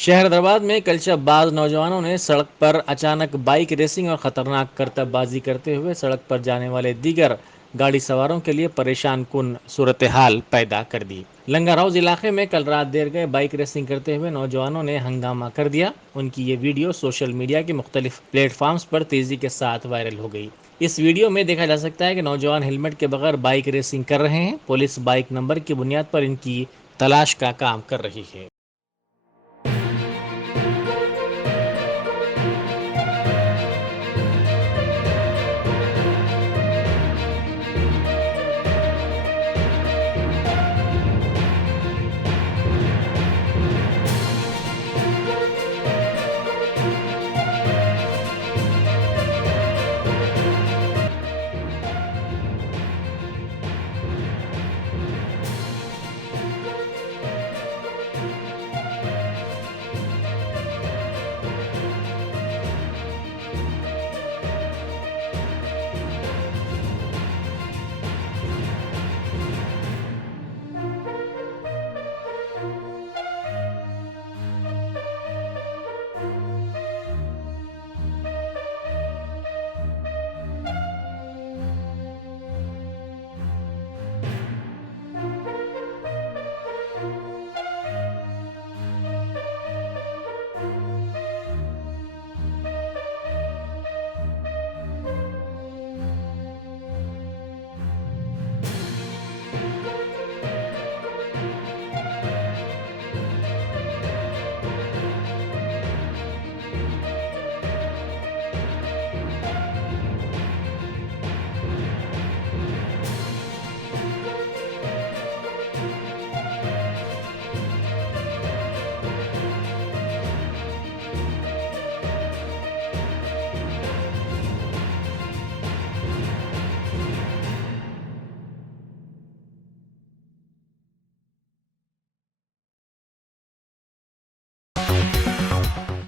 शहर हैदराबाद में कल शबबाज नौजवानों ने सड़क पर अचानक बाइक रेसिंग और खतरनाक करतबबाजी करते हुए सड़क पर जाने वाले दीगर गाड़ी सवारों के लिए परेशान कुन सूरत हाल पैदा कर दी। लंगर हाउस इलाके में कल रात देर गए बाइक रेसिंग करते हुए नौजवानों ने हंगामा कर दिया। उनकी ये वीडियो सोशल मीडिया के मुख्तलिफ प्लेटफॉर्म्स पर तेजी के साथ वायरल हो गई। इस वीडियो में देखा जा सकता है कि नौजवान हेलमेट के बगैर बाइक रेसिंग कर रहे हैं। पुलिस बाइक नंबर की बुनियाद पर इनकी तलाश का काम कर रही है।